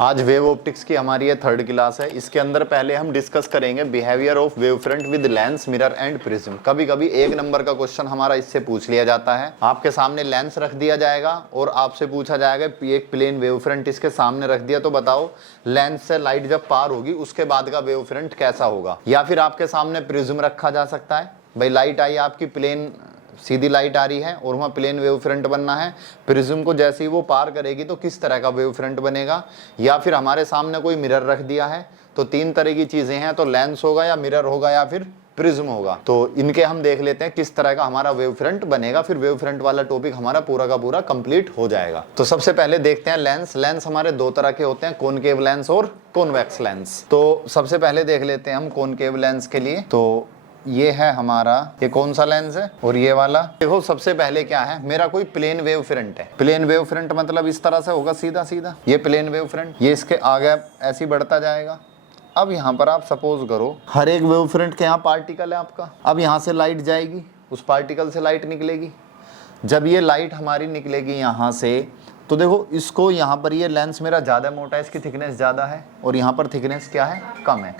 आज wave optics की हमारी ये थर्ड क्लास है। इसके अंदर पहले हम डिस्कस करेंगे behaviour of wave front with lens, mirror and prism. कभी कभी एक नंबर का क्वेश्चन हमारा इससे पूछ लिया जाता है। आपके सामने लेंस रख दिया जाएगा और आपसे पूछा जाएगा एक प्लेन वेव फ्रंट इसके सामने रख दिया, तो बताओ लेंस से लाइट जब पार होगी उसके बाद का वेव फ्रंट कैसा होगा। या फिर आपके सामने प्रिज्म रखा जा सकता है, भाई लाइट आई आपकी प्लेन सीधी लाइट आ रही है और वहाँ प्लेन वेव फ्रंट बनना है, प्रिज्म को जैसे ही वो पार करेगी तो किस तरह का वेव फ्रंट बनेगा। या फिर हमारे सामने कोई मिरर रख दिया है, तो तीन तरह की चीजें हैं, तो लेंस होगा या मिरर होगा या फिर प्रिज्म होगा। तो इनके हम देख लेते हैं किस तरह का हमारा वेव फ्रंट बनेगा, फिर वेव फ्रंट वाला टॉपिक हमारा पूरा का पूरा कंप्लीट हो जाएगा। तो सबसे पहले देखते हैं लेंस। लेंस हमारे दो तरह के होते हैं, कॉनकेव लेंस और कॉन्वेक्स लेंस। तो सबसे पहले देख लेते हैं हम कॉनकेव लेंस के लिए। तो ये है हमारा, ये कौन सा लेंस है और ये वाला। देखो सबसे पहले क्या है, मेरा कोई प्लेन वेव फ्रंट है। प्लेन वेव फ्रंट मतलब इस तरह से होगा, सीधा सीधा ये प्लेन वेव फ्रंट, ये इसके आगे ऐसे बढ़ता जाएगा। अब यहाँ पर आप सपोज करो हर एक वेव फ्रंट के यहाँ पार्टिकल है आपका। अब यहाँ से लाइट जाएगी, उस पार्टिकल से लाइट निकलेगी। जब ये लाइट हमारी निकलेगी यहाँ से, तो देखो इसको यहाँ पर ये लेंस मेरा ज़्यादा मोटा है, इसकी थिकनेस ज़्यादा है, और यहाँ पर थिकनेस क्या है, कम है।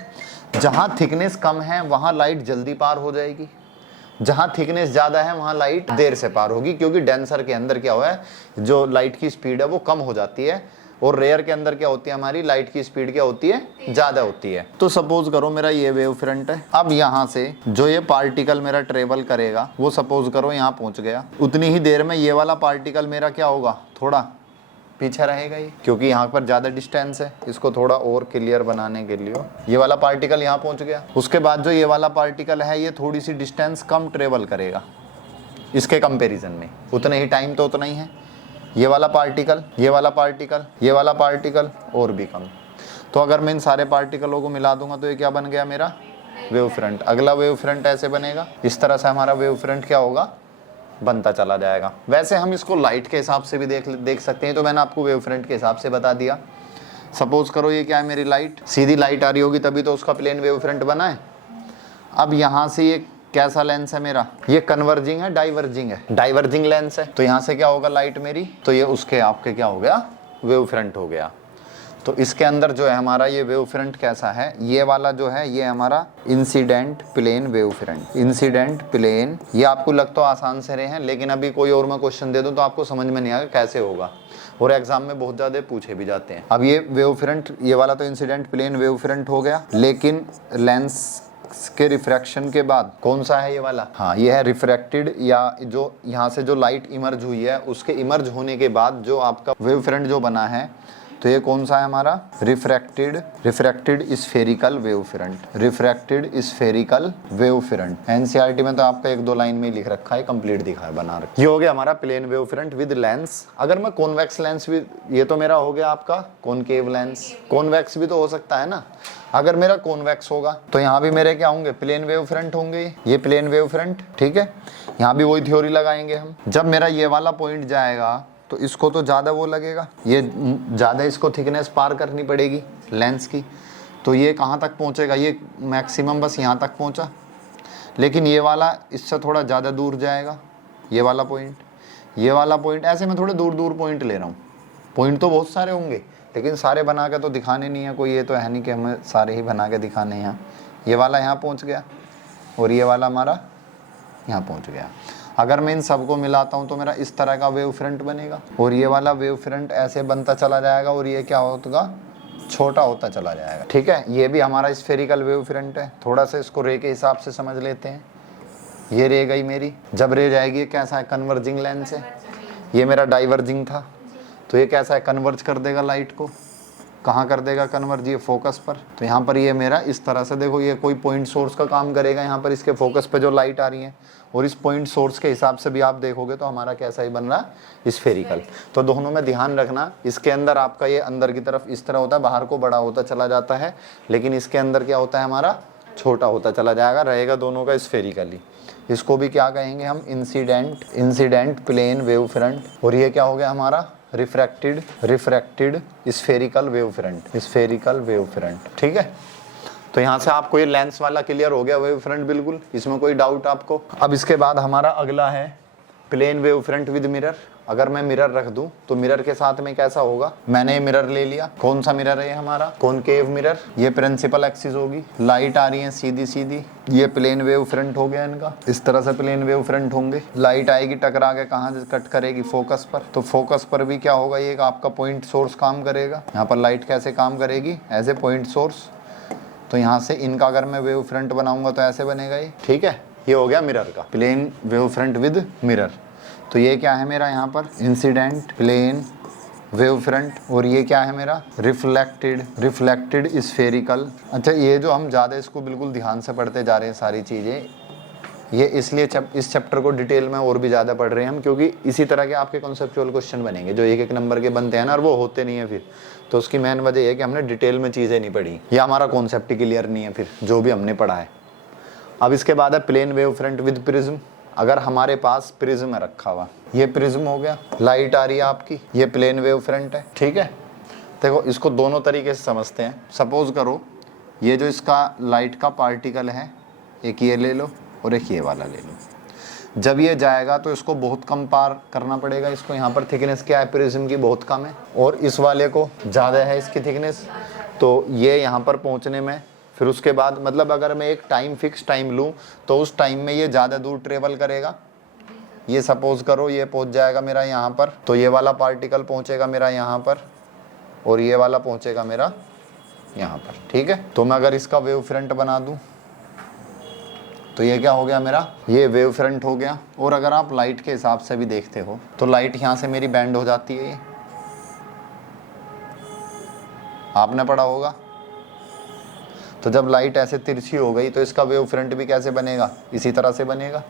जहाँ थिकनेस कम है वहाँ लाइट जल्दी पार हो जाएगी, जहाँ थिकनेस ज़्यादा है वहाँ लाइट देर से पार होगी, क्योंकि डेंसर के अंदर क्या हुआ है, जो लाइट की स्पीड है वो कम हो जाती है, और रेयर के अंदर क्या होती है, हमारी लाइट की स्पीड क्या होती है, ज़्यादा होती है। तो सपोज करो मेरा ये वेव फ्रंट है। अब यहाँ से जो ये पार्टिकल मेरा ट्रेवल करेगा वो सपोज करो यहाँ पहुँच गया, उतनी ही देर में ये वाला पार्टिकल मेरा क्या होगा, थोड़ा पीछे रहेगा ये, क्योंकि यहाँ पर ज़्यादा डिस्टेंस है। इसको थोड़ा और क्लियर बनाने के लिए ये वाला पार्टिकल यहाँ पहुँच गया। उसके बाद जो ये वाला पार्टिकल है ये थोड़ी सी डिस्टेंस कम ट्रेवल करेगा इसके कंपैरिजन में, उतने ही टाइम तो उतना ही है। ये वाला पार्टिकल, ये वाला पार्टिकल, ये वाला पार्टिकल और भी कम। तो अगर मैं इन सारे पार्टिकलों को मिला दूंगा तो ये क्या बन गया, मेरा वेव फ्रंट। अगला वेव फ्रंट ऐसे बनेगा, इस तरह से हमारा वेव फ्रंट क्या होगा, बनता चला जाएगा। वैसे हम इसको लाइट के हिसाब से भी देख सकते हैं, तो मैंने आपको वेव फ्रंट के हिसाब से बता दिया। सपोज करो ये क्या है, मेरी लाइट सीधी लाइट आ रही होगी तभी तो उसका प्लेन वेव फ्रंट बना है। अब यहाँ से ये कैसा लेंस है मेरा, ये कन्वर्जिंग है, डाइवर्जिंग है, डाइवर्जिंग लेंस है। तो यहाँ से क्या होगा लाइट मेरी, तो ये उसके आपके क्या हो गया, वेव फ्रंट हो गया। तो इसके अंदर जो है हमारा ये वेव फ्रंट कैसा है, ये वाला जो है ये हमारा incident plane wave front. Incident plane, ये आपको लग तो आसान से रहे हैं, लेकिन अभी कोई और मैं क्वेश्चन दे दूं तो आपको समझ में नहीं आएगा कैसे होगा, और एग्जाम में बहुत ज़्यादा पूछे भी जाते हैं। अब ये वेव फ्रंट, ये वाला तो इंसिडेंट प्लेन वेव फ्रंट हो गया, लेकिन लेंस के रिफ्रैक्शन के बाद कौन सा है ये वाला, हाँ ये है रिफ्रैक्टेड, या जो यहाँ से जो लाइट इमर्ज हुई है उसके इमर्ज होने के बाद जो आपका वेव फ्रंट जो बना है, तो ये कौन सा है हमारा, refracted spherical wave front, refracted spherical wave front. NCERT में तो आपका एक दो लाइन में लिख रखा है, कंप्लीट दिखा है, बना रखा। ये हो गया हमारा plane wave front with lens. अगर मैं कॉन्वेक्स लेंस भी, ये तो मेरा हो गया आपका कॉनकेव लेंस, कॉन्वेक्स भी तो हो सकता है ना। अगर मेरा कॉन्वेक्स होगा तो यहाँ भी मेरे क्या होंगे, प्लेन वेव फ्रंट होंगे, ये प्लेन वेव फ्रंट, ठीक है। यहाँ भी वही थ्योरी लगाएंगे हम। जब मेरा ये वाला पॉइंट जाएगा तो इसको तो ज़्यादा वो लगेगा, ये ज़्यादा इसको थिकनेस पार करनी पड़ेगी लेंस की, तो ये कहाँ तक पहुँचेगा, ये मैक्सिमम बस यहाँ तक पहुँचा। लेकिन ये वाला इससे थोड़ा ज़्यादा दूर जाएगा, ये वाला पॉइंट, ये वाला पॉइंट, ऐसे मैं थोड़े दूर दूर पॉइंट ले रहा हूँ। पॉइंट तो बहुत सारे होंगे लेकिन सारे बना के तो दिखाने नहीं है, कोई ये तो है नहीं कि हमें सारे ही बना के दिखाने हैं। ये वाला यहाँ पहुँच गया और ये वाला हमारा यहाँ पहुँच गया। अगर मैं इन सबको मिलाता हूँ तो मेरा इस तरह का वेव फ्रंट बनेगा, और ये वाला वेव फ्रंट ऐसे बनता चला जाएगा, और ये क्या होगा, छोटा होता चला जाएगा, ठीक है। ये भी हमारा स्फेरिकल वेव फ्रंट है। थोड़ा सा इसको रे के हिसाब से समझ लेते हैं। ये रे गई मेरी, जब रे जाएगी कैसा है, कन्वर्जिंग लेंस है। ये मेरा डाइवर्जिंग था, तो ये कैसा है, कन्वर्ज कर देगा लाइट को। कहाँ कर देगा कन्वर्ज, ये फोकस पर। तो यहाँ पर ये मेरा इस तरह से, देखो ये कोई पॉइंट सोर्स का काम करेगा यहाँ पर, इसके फोकस पे जो लाइट आ रही है, और इस पॉइंट सोर्स के हिसाब से भी आप देखोगे तो हमारा कैसा ही बन रहा है, स्फेरिकल। तो दोनों में ध्यान रखना, इसके अंदर आपका ये अंदर की तरफ इस तरह होता है, बाहर को बड़ा होता चला जाता है, लेकिन इसके अंदर क्या होता है हमारा, छोटा होता चला जाएगा, रहेगा दोनों का स्फेरिकली। इसको भी क्या कहेंगे हम, इंसिडेंट प्लेन वेव फ्रंट। और ये क्या हो गया हमारा, रिफ्रैक्टेड स्फेरिकल वेव फ्रंट, ठीक है। तो यहाँ से आपको ये लेंस वाला क्लियर हो गया, वेव फ्रंट बिल्कुल, इसमें कोई डाउट आपको। अब इसके बाद हमारा अगला है plane wave front with mirror. अगर मैं मिरर रख दूं तो मिरर के साथ में कैसा होगा, मैंने मिरर ले लिया, कौन सा मिरर है ये हमारा, कॉनकेव मिरर, ये प्रिंसिपल एक्सिस होगी, लाइट आ रही है सीधी सीधी, ये प्लेन वेव फ्रंट हो गया इनका, इस तरह से प्लेन वेव फ्रंट होंगे, लाइट आएगी टकरा के कहाँ कट करेगी, फोकस पर, तो फोकस पर भी क्या होगा, ये आपका पॉइंट सोर्स काम करेगा। यहाँ पर लाइट कैसे काम करेगी, एज ए पॉइंट सोर्स, तो यहाँ से इनका अगर मैं वेव फ्रंट बनाऊंगा तो ऐसे बनेगा ये, ठीक है। ये हो गया मिरर का, plane wave front with mirror. तो ये क्या है मेरा यहाँ पर, इंसिडेंट प्लेन वेव फ्रंट, और ये क्या है मेरा, रिफ्लेक्टेड स्फेरिकल। अच्छा, ये जो हम ज़्यादा इसको बिल्कुल ध्यान से पढ़ते जा रहे हैं सारी चीज़ें, ये इसलिए इस चैप्टर को डिटेल में और भी ज़्यादा पढ़ रहे हैं हम, क्योंकि इसी तरह के आपके कॉन्सेप्चुअल क्वेश्चन बनेंगे जो एक एक नंबर के बनते हैं ना, और वो होते नहीं है फिर। तो उसकी मेन वजह यह है कि हमने डिटेल में चीज़ें नहीं पढ़ी, या हमारा कॉन्सेप्ट ही क्लियर नहीं है फिर जो भी हमने पढ़ा है। अब इसके बाद है plane wave front with prism. अगर हमारे पास प्रिज्म है रखा हुआ, ये प्रिज्म हो गया, लाइट आ रही है आपकी, ये प्लेन वेव फ्रंट है, ठीक है। देखो इसको दोनों तरीके से समझते हैं। सपोज करो ये जो इसका लाइट का पार्टिकल है, एक ये ले लो और एक ये वाला ले लो। जब ये जाएगा तो इसको बहुत कम पार करना पड़ेगा, इसको यहाँ पर थिकनेस क्या है प्रिज्म की, बहुत कम है, और इस वाले को ज़्यादा है इसकी थिकनेस, तो ये यहाँ पर पहुँचने में फिर उसके बाद मतलब अगर मैं एक टाइम फिक्स टाइम लूँ तो उस टाइम में ये ज़्यादा दूर ट्रेवल करेगा। ये सपोज करो ये पहुँच जाएगा मेरा यहाँ पर, तो ये वाला पार्टिकल पहुँचेगा मेरा यहाँ पर और ये वाला पहुँचेगा मेरा यहाँ पर, ठीक है। तो मैं अगर इसका वेव फ्रंट बना दूँ तो ये क्या हो गया मेरा, ये वेव फ्रंट हो गया। और अगर आप लाइट के हिसाब से भी देखते हो तो लाइट यहाँ से मेरी बैंड हो जाती है, ये आपने पढ़ा होगा। तो जब लाइट ऐसे तिरछी हो गई तो इसका वेव फ्रंट भी कैसे बनेगा, इसी तरह से बनेगा,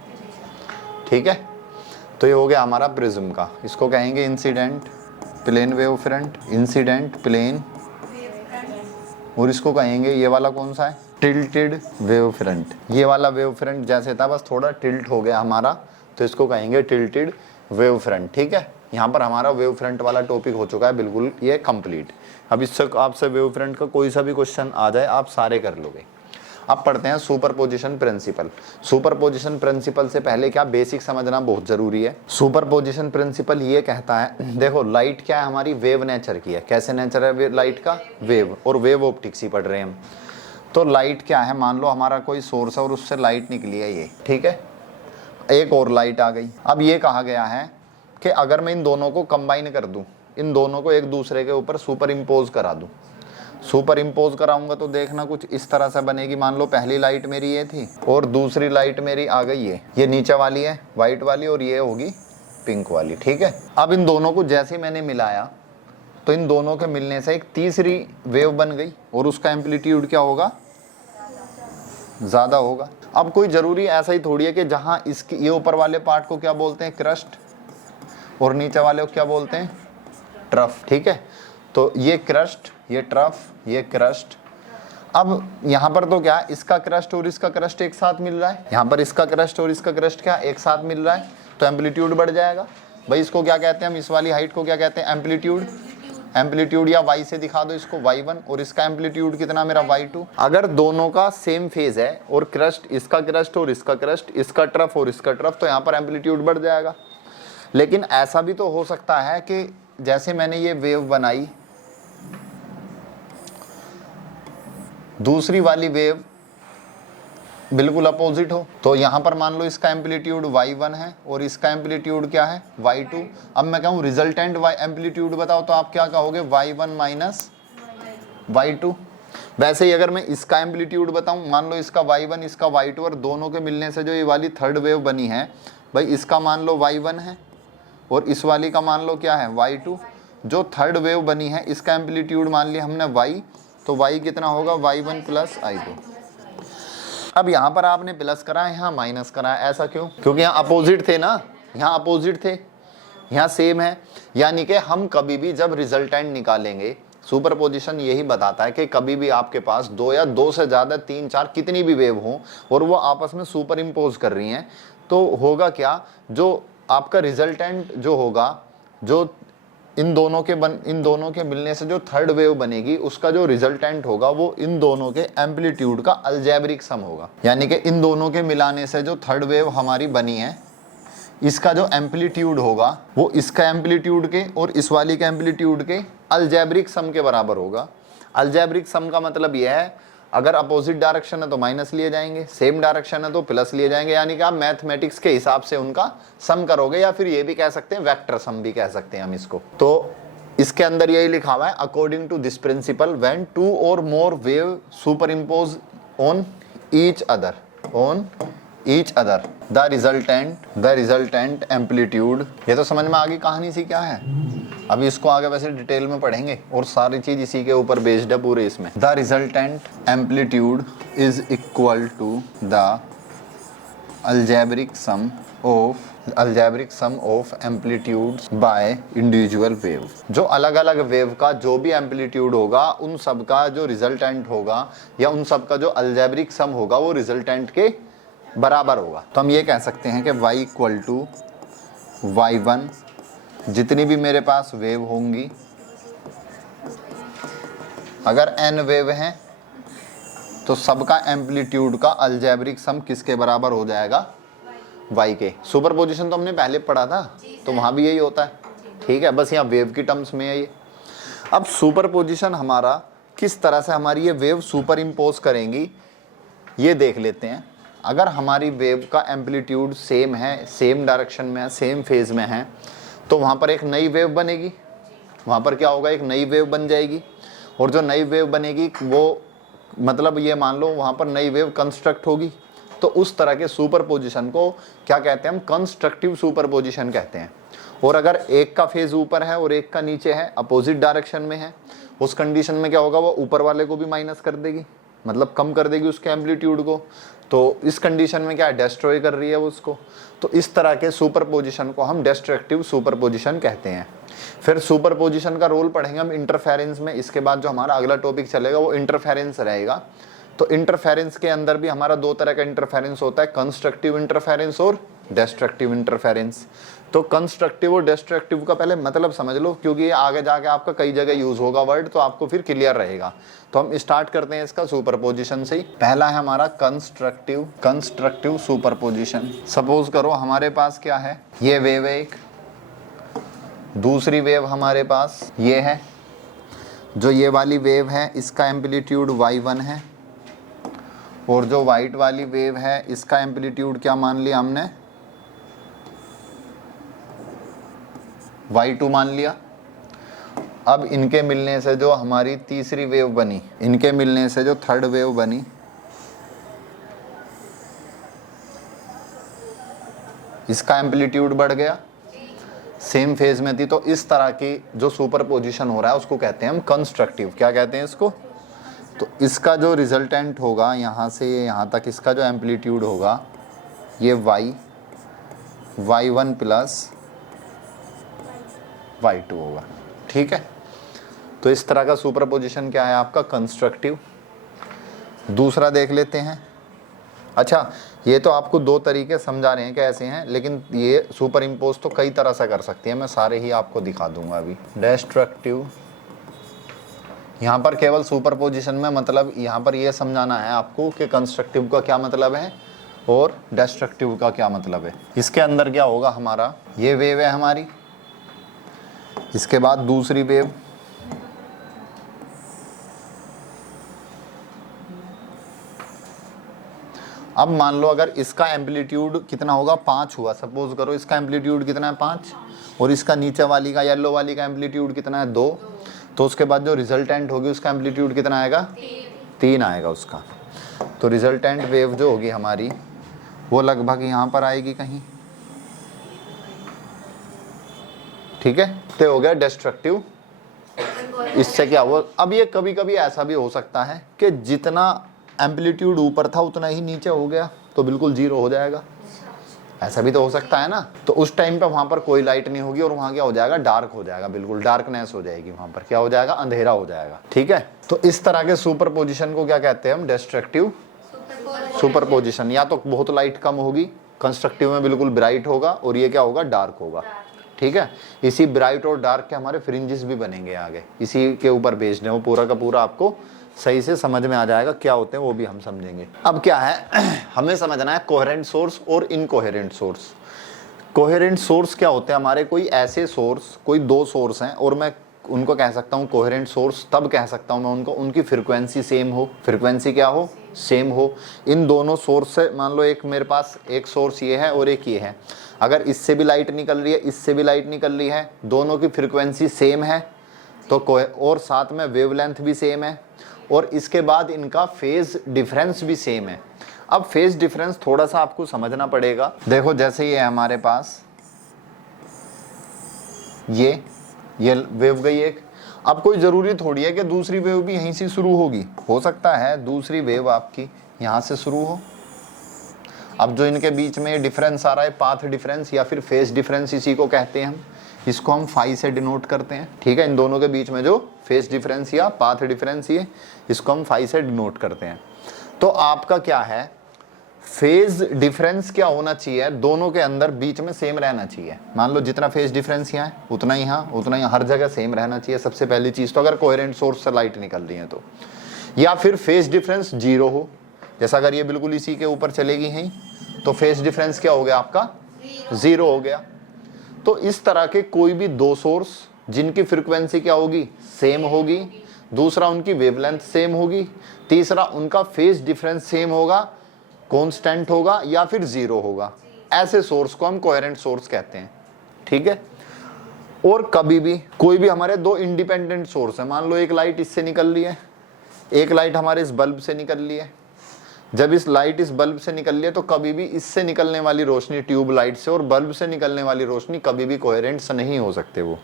ठीक है। तो ये हो गया हमारा प्रिज्म का, इसको कहेंगे incident plane wave front, incident plane, और इसको कहेंगे ये वाला कौन सा है, टिल्टेड वेव फ्रंट। ये वाला वेव फ्रंट जैसे था बस थोड़ा टिल्ट हो गया हमारा, तो इसको कहेंगे टिल्टेड वेव फ्रंट, ठीक है। यहाँ पर हमारा वेव फ्रंट वाला टॉपिक हो चुका है बिल्कुल ये कंप्लीट। अब इससे आपसे वेव फ्रंट का कोई सा भी क्वेश्चन आ जाए आप सारे कर लोगे। अब पढ़ते हैं सुपरपोजिशन प्रिंसिपल। सुपरपोजिशन प्रिंसिपल से पहले क्या बेसिक समझना बहुत जरूरी है। सुपरपोजिशन प्रिंसिपल ये कहता है, देखो लाइट क्या है हमारी, वेव नेचर की है। कैसे नेचर है लाइट का, वेव, और वेव ऑप्टिक्स ही पढ़ रहे हैं हम। तो लाइट क्या है, मान लो हमारा कोई सोर्स है और उससे लाइट निकली है ये, ठीक है, एक और लाइट आ गई। अब ये कहा गया है कि अगर मैं इन दोनों को कंबाइन कर दूं, इन दोनों को एक दूसरे के ऊपर सुपर इम्पोज करा दूं, सुपर इम्पोज कराऊंगा तो देखना कुछ इस तरह से बनेगी। मान लो पहली लाइट मेरी ये थी और दूसरी लाइट मेरी आ गई ये नीचे वाली है व्हाइट वाली और ये होगी पिंक वाली, ठीक है। अब इन दोनों को जैसे मैंने मिलाया तो इन दोनों के मिलने से एक तीसरी वेव बन गई और उसका एम्पलीट्यूड क्या होगा, ज्यादा होगा। अब कोई जरूरी ऐसा ही थोड़ी है कि जहां इसके ये ऊपर वाले पार्ट को क्या बोलते हैं, क्रस्ट, और नीचे वाले को क्या बोलते हैं, ट्रफ, ठीक है। तो ये क्रस्ट, ये ट्रफ, ये क्रस्ट। अब यहाँ पर तो क्या, इसका क्रस्ट और इसका क्रस्ट एक साथ मिल रहा है, यहाँ पर इसका क्रस्ट और इसका क्रस्ट क्या एक साथ मिल रहा है, तो एम्पलीट्यूड बढ़ जाएगा। भाई इसको क्या कहते हैं हम, इस वाली हाइट को क्या कहते हैं, एम्पलीट्यूड। एम्पलीट्यूड या y से दिखा दो इसको, y1, और इसका एम्पलीट्यूड कितना मेरा y2। अगर दोनों का सेम फेज है और क्रस्ट, इसका क्रस्ट और इसका क्रस्ट, इसका ट्रफ और इसका ट्रफ, तो यहाँ पर एम्पलीट्यूड बढ़ जाएगा। लेकिन ऐसा भी तो हो सकता है कि जैसे मैंने ये वेव बनाई, दूसरी वाली वेव बिल्कुल अपोजिट हो, तो यहाँ पर मान लो इसका एम्पलीट्यूड y1 है और इसका एम्पलीट्यूड क्या है, y2। अब मैं कहूँ रिजल्टेंट एम्पलीट्यूड बताओ तो आप क्या कहोगे, y1 माइनस y2। वैसे ही अगर मैं इसका एम्पलीट्यूड बताऊं, मान लो इसका y1 इसका y2, और दोनों के मिलने से जो ये वाली थर्ड वेव बनी है, भाई इसका मान लो y1 है और इस वाली का मान लो क्या है, y2। जो थर्ड वेव बनी है इसका एम्पलीट्यूड मान लिया हमने y, तो y कितना होगा, y1 प्लस i2। अब यहाँ पर आपने प्लस करा, यहाँ माइनस करा, ऐसा क्यों, क्योंकि यहाँ अपोजिट थे ना, यहाँ अपोजिट थे, यहाँ सेम है। यानी कि हम कभी भी जब रिजल्टेंट निकालेंगे, सुपरपोजिशन यही बताता है कि कभी भी आपके पास दो या दो से ज़्यादा, तीन चार, कितनी भी वेव हो और वो आपस में सुपर इम्पोज कर रही हैं, तो होगा क्या, जो आपका रिजल्टेंट जो होगा, जो इन दोनों के मिलने से जो थर्ड वेव बनेगी, उसका जो रिजल्टेंट होगा वो इन दोनों के एम्पलीट्यूड का अलजेब्रिक सम होगा। यानी कि इन दोनों के मिलाने से जो थर्ड वेव हमारी बनी है, इसका जो एम्पलीट्यूड होगा वो इसका एम्पलीट्यूड के और इस वाली के एम्पलीट्यूड के अलजेब्रिक सम के बराबर होगा। अलजेब्रिक सम का मतलब यह है, अगर अपोजिट डायरेक्शन है तो माइनस लिए जाएंगे, सेम डायरेक्शन है तो प्लस लिए जाएंगे, यानी कि आप मैथमेटिक्स के हिसाब से उनका सम करोगे, या फिर ये भी कह सकते हैं वेक्टर सम भी कह सकते हैं हम इसको। तो इसके अंदर यही लिखा हुआ है, according to this principle when two or more wave superimpose on each other the resultant amplitude. ये तो समझ में आ गई कहानी सी क्या है। अभी इसको आगे वैसे डिटेल में पढ़ेंगे और सारी चीज इसी के ऊपर बेस्ड है पूरे इसमें। The resultant amplitude is equal to the algebraic sum of amplitudes by individual wave। जो अलग अलग वेव का जो भी एम्पलीट्यूड होगा उन सब का जो रिजल्टेंट होगा या उन सब का जो अल्जेब्रिक सम होगा वो रिजल्टेंट के बराबर होगा। तो हम ये कह सकते हैं कि y इक्वल टू y1, जितनी भी मेरे पास वेव होंगी, अगर n वेव हैं तो सबका एम्पलीट्यूड का अल्जेब्रिक सम किसके बराबर हो जाएगा, y के। सुपरपोजिशन तो हमने पहले पढ़ा था तो वहाँ भी यही होता है, ठीक है, बस यहाँ वेव की टर्म्स में है ये। अब सुपरपोजिशन हमारा किस तरह से हमारी ये वेव सुपर इम्पोज करेंगी ये देख लेते हैं। अगर हमारी वेव का एम्पलीट्यूड सेम है, सेम डायरेक्शन में है, सेम फेज में है, तो वहाँ पर एक नई वेव बनेगी। वहाँ पर क्या होगा, एक नई वेव बन जाएगी, और जो नई वेव बनेगी वो मतलब ये मान लो वहाँ पर नई वेव कंस्ट्रक्ट होगी। तो उस तरह के सुपरपोजिशन को क्या कहते हैं हम, कंस्ट्रक्टिव सुपरपोजिशन कहते हैं। और अगर एक का फेज ऊपर है और एक का नीचे है, अपोजिट डायरेक्शन में है, उस कंडीशन में क्या होगा, वो ऊपर वाले को भी माइनस कर देगी, मतलब कम कर देगी उसके एम्पलीट्यूड को। तो इस कंडीशन में क्या है, डिस्ट्रॉय कर रही है वो उसको। तो इस तरह के सुपरपोजिशन को हम डिस्ट्रक्टिव सुपरपोजिशन कहते हैं। फिर सुपरपोजिशन का रोल पढ़ेंगे हम इंटरफेरेंस में। इसके बाद जो हमारा अगला टॉपिक चलेगा वो इंटरफेरेंस रहेगा। तो इंटरफेरेंस के अंदर भी हमारा दो तरह का इंटरफेरेंस होता है, कंस्ट्रक्टिव इंटरफेरेंस और डिस्ट्रक्टिव इंटरफेरेंस। तो कंस्ट्रक्टिव और डिस्ट्रक्टिव का पहले मतलब समझ लो, क्योंकि ये आगे जाके आपका कई जगह यूज होगा वर्ड, तो आपको फिर क्लियर रहेगा। तो हम स्टार्ट करते हैं इसका सुपरपोजिशन से ही। पहला है हमारा कंस्ट्रक्टिव सुपरपोजिशन। सपोज करो हमारे पास क्या है, ये वेव है एक, दूसरी वेव हमारे पास ये है। जो ये वाली वेव है इसका एम्पलीट्यूड y1 है, और जो वाइट वाली वेव है इसका एम्पलीट्यूड क्या मान लिया हमने, y2 मान लिया। अब इनके मिलने से जो हमारी तीसरी वेव बनी, इनके मिलने से जो थर्ड वेव बनी, इसका एम्पलीट्यूड बढ़ गया, सेम फेज में थी। तो इस तरह की जो सुपरपोजिशन हो रहा है उसको कहते हैं हम कंस्ट्रक्टिव। क्या कहते हैं इसको, तो इसका जो रिजल्टेंट होगा यहाँ से यहाँ तक, इसका जो एम्पलीट्यूड होगा ये y1 प्लस y2 होगा, ठीक है। तो इस तरह का सुपरपोजिशन क्या है आपका, कंस्ट्रक्टिव। दूसरा देख लेते हैं। अच्छा, ये तो आपको दो तरीके समझा रहे हैं कैसे हैं, लेकिन ये सुपर इम्पोज तो कई तरह से कर सकती है, मैं सारे ही आपको दिखा दूंगा अभी। डिस्ट्रक्टिव, यहाँ पर केवल सुपरपोजिशन में मतलब यहाँ पर ये समझाना है आपको कि कंस्ट्रक्टिव का क्या मतलब है और डिस्ट्रक्टिव का क्या मतलब है। इसके अंदर क्या होगा, हमारा ये वेव है हमारी, इसके बाद दूसरी वेव, अब मान लो अगर इसका एम्पलीट्यूड कितना होगा, 5 हुआ। सपोज करो इसका एम्पलीट्यूड कितना है, 5, और इसका नीचे वाली का, येलो वाली का एम्पलीट्यूड कितना है, 2। तो उसके बाद जो रिजल्टेंट होगी उसका एम्पलीट्यूड कितना आएगा, 3 आएगा उसका। तो रिजल्टेंट वेव जो होगी हमारी वो लगभग यहाँ पर आएगी कहीं, ठीक है। तो हो गया डिस्ट्रक्टिव। इससे क्या हुआ, अब ये कभी कभी ऐसा भी हो सकता है कि जितना एम्पलीट्यूड ऊपर था उतना ही नीचे हो गया, तो बिल्कुल 0 हो जाएगा। ऐसा भी तो हो सकता है ना। तो उस टाइम पे वहां पर कोई लाइट नहीं होगी और वहां क्या हो जाएगा, डार्क हो जाएगा, बिल्कुल डार्कनेस हो जाएगी, वहां पर क्या हो जाएगा, अंधेरा हो जाएगा, ठीक है। तो इस तरह के सुपरपोजिशन को क्या कहते हैं हम, डिस्ट्रक्टिव सुपरपोजिशन। या तो बहुत लाइट कम होगी, कंस्ट्रक्टिव में बिल्कुल ब्राइट होगा, और ये क्या होगा, डार्क होगा, ठीक है। इसी ब्राइट और डार्क के हमारे फ्रिंजेस भी बनेंगे आगे, इसी के ऊपर बेस्ड है वो। पूरा का पूरा आपको सही से समझ में आ जाएगा क्या होते हैं, वो भी हम समझेंगे। अब क्या है, हमें समझना है कोहेरेंट सोर्स और इनकोहेरेंट सोर्स। कोहेरेंट सोर्स क्या होते हैं हमारे? कोई ऐसे सोर्स, कोई दो सोर्स हैं और मैं उनको कह सकता हूँ कोहेरेंट सोर्स, तब कह सकता हूँ मैं उनको, उनकी फ्रीक्वेंसी सेम हो। फ्रीक्वेंसी क्या हो? सेम हो। इन दोनों सोर्स से, मान लो एक मेरे पास एक सोर्स ये है और एक ये है, अगर इससे भी लाइट निकल रही है, इससे भी लाइट निकल रही है, दोनों की फ्रीक्वेंसी सेम है तो और साथ में वेवलेंथ भी सेम है, और इसके बाद इनका फेज डिफरेंस भी सेम है। अब फेज डिफरेंस थोड़ा सा आपको समझना पड़ेगा। देखो जैसे ये है हमारे पास, ये वेव गई एक, अब कोई ज़रूरी थोड़ी है कि दूसरी वेव भी यहीं से शुरू होगी। हो सकता है दूसरी वेव आपकी यहाँ से शुरू हो। अब जो इनके बीच में डिफरेंस आ रहा है, पाथ डिफरेंस या फिर फेज डिफरेंस, इसी को कहते हैं हम, इसको हम फाई से डिनोट करते हैं। ठीक है, इन दोनों के बीच में जो फेज डिफरेंस या पाथ डिफरेंस, ये इसको हम फाई से डिनोट करते हैं। तो आपका क्या है, फेज डिफरेंस क्या होना चाहिए? दोनों के अंदर बीच में सेम रहना चाहिए। मान लो जितना फेज डिफरेंस यहाँ है उतना ही यहाँ, उतना ही हर जगह सेम रहना चाहिए। सबसे पहली चीज तो अगर कोहेरेंट सोर्स से लाइट निकल रही है तो, या फिर फेज डिफरेंस जीरो हो। जैसा अगर ये बिल्कुल इसी के ऊपर चलेगी है तो फेज डिफरेंस क्या हो गया आपका? जीरो हो गया। तो इस तरह के कोई भी दो सोर्स जिनकी फ्रीक्वेंसी क्या होगी? सेम होगी, दूसरा उनकी वेवलेंथ सेम होगी, तीसरा उनका फेज डिफरेंस सेम होगा, कांस्टेंट होगा या फिर जीरो होगा, ऐसे सोर्स को हम कोहेरेंट सोर्स कहते हैं। ठीक है, और कभी भी कोई भी हमारे दो इंडिपेंडेंट सोर्स है, मान लो एक लाइट इससे निकल रही है, एक लाइट हमारे इस बल्ब से निकल रही है। जब इस लाइट इस बल्ब से निकल रही है तो कभी भी इससे निकलने वाली रोशनी ट्यूब लाइट से और बल्ब से निकलने वाली रोशनी कभी भी कोहेरेंट नहीं हो सकते, वो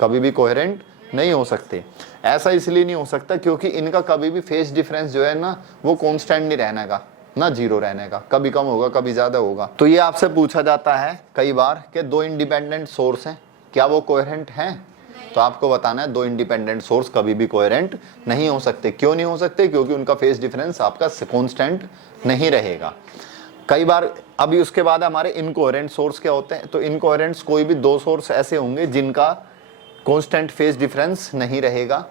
कभी भी कोहेरेंट नहीं हो सकते। ऐसा इसलिए नहीं हो सकता क्योंकि इनका कभी भी फेज डिफरेंस जो है ना, वो कांस्टेंट नहीं रहने का, ना जीरो रहने का, कभी कम होगा कभी ज्यादा होगा। तो ये आपसे पूछा जाता है कई बार कि दो इंडिपेंडेंट सोर्स हैं, क्या वो कोहेरेंट हैं? तो आपको बताना है दो इंडिपेंडेंट सोर्स कभी भी कोहेरेंट नहीं हो सकते। क्यों नहीं हो सकते? क्योंकि उनका फेज डिफरेंस आपका कांस्टेंट नहीं रहेगा। कई बार अभी उसके बाद हमारे इनकोहेरेंट सोर्स क्या होते हैं? तो इनकोहेरेंट्स कोई भी दो सोर्स ऐसे होंगे जिनका कांस्टेंट फेज डिफरेंस नहीं रहेगा,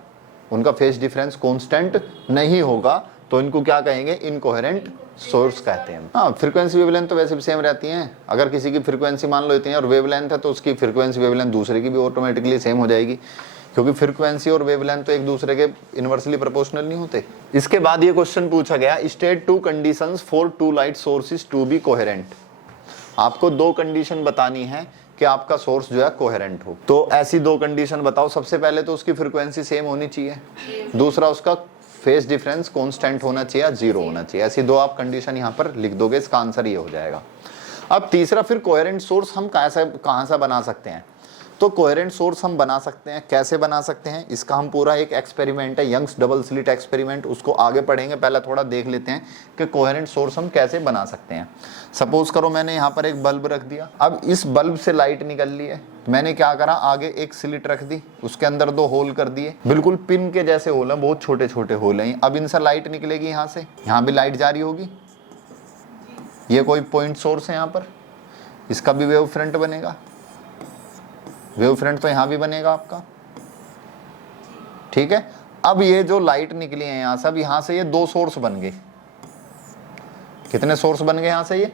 उनका फेज डिफरेंस कांस्टेंट नहीं होगा, तो इनको क्या कहेंगे? इनकोहेरेंट सोर्स कहते हैं। हाँ, फ्रीक्वेंसी वेवलेंथ तो वैसे भी सेम रहती हैं। अगर किसी की फ्रीक्वेंसी मान लो इतनी और वेवलेंथ है तो उसकी फ्रीक्वेंसी वेवलेंथ दूसरे की भी ऑटोमेटिकली सेम हो जाएगी, क्योंकि फ्रीक्वेंसी और वेवलेंथ तो एक दूसरे के इनवर्सली प्रोपोर्शनल नहीं होते। इसके बाद ये क्वेश्चन पूछा गया, state two conditions for two light sources to be coherent. आपको दो कंडीशन बतानी है कि आपका सोर्स जो है कोहेरेंट हो। तो ऐसी दो कंडीशन बताओ। सबसे पहले तो उसकी फ्रीक्वेंसी सेम होनी चाहिए, दूसरा उसका फेज डिफरेंस कांस्टेंट होना चाहिए या जीरो होना चाहिए। ऐसी दो आप कंडीशन यहाँ पर लिख दोगे, इसका आंसर ये हो जाएगा। अब तीसरा, फिर कोहेरेंट सोर्स हम कहाँ से बना सकते हैं? तो कोहेरेंट सोर्स हम बना सकते हैं, कैसे बना सकते हैं? इसका हम पूरा एक एक्सपेरिमेंट है, यंग्स डबल स्लिट एक्सपेरिमेंट, उसको आगे पढ़ेंगे। पहले थोड़ा देख लेते हैं कि कोहेरेंट सोर्स हम कैसे बना सकते हैं। सपोज करो मैंने यहाँ पर एक बल्ब रख दिया, अब इस बल्ब से लाइट निकल रही है, मैंने क्या करा, आगे एक स्लिट रख दी, उसके अंदर दो होल कर दिए, बिल्कुल पिन के जैसे होल हैं, बहुत छोटे छोटे होल हैं। अब इनसे लाइट निकलेगी, यहाँ से यहाँ भी लाइट जारी होगी। ये कोई पॉइंट सोर्स है यहाँ पर, इसका भी वेव फ्रंट बनेगा, वेव फ्रंट तो यहां भी बनेगा आपका। ठीक है, अब ये जो लाइट निकली है यहां से, अब यहां से ये दो सोर्स बन गए। कितने सोर्स बन गए यहां से ये?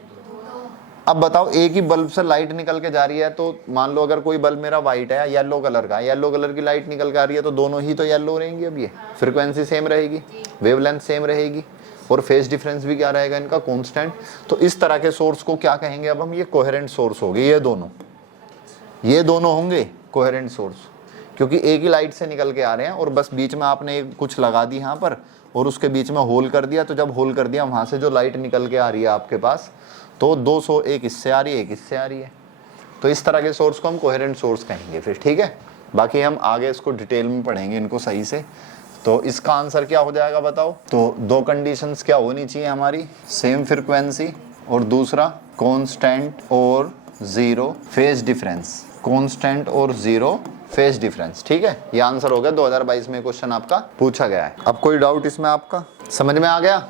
अब बताओ, एक ही बल्ब से लाइट निकल के जा रही है, तो मान लो अगर कोई बल्ब मेरा व्हाइट है, येलो कलर का, येलो कलर की लाइट निकल के आ रही है, तो दोनों ही तो येलो रहेंगी। अब ये फ्रीक्वेंसी सेम रहेगी, वेवलेंथ सेम रहेगी, और फेज डिफरेंस भी क्या रहेगा इनका? कांस्टेंट। तो इस तरह के सोर्स को क्या कहेंगे अब हम? ये कोहेरेंट सोर्स हो गए। ये दोनों होंगे कोहेरेंट सोर्स, क्योंकि एक ही लाइट से निकल के आ रहे हैं और बस बीच में आपने कुछ लगा दी यहाँ पर और उसके बीच में होल कर दिया। तो जब होल कर दिया, वहाँ से जो लाइट निकल के आ रही है आपके पास, तो 200, एक इससे आ रही है, एक इससे आ रही है। तो इस तरह के सोर्स को हम कोहेरेंट सोर्स कहेंगे फिर। ठीक है, बाकी हम आगे इसको डिटेल में पढ़ेंगे इनको सही से। तो इसका आंसर क्या हो जाएगा बताओ? तो दो कंडीशंस क्या होनी चाहिए हमारी? सेम फ्रीक्वेंसी और दूसरा कांस्टेंट और जीरो फेज डिफरेंस, कांस्टेंट और जीरो फेज डिफरेंस। ठीक है, ये आंसर हो गया 2022 में क्वेश्चन आपका पूछा गया है। अब कोई डाउट इसमें आपका समझ में आ गया?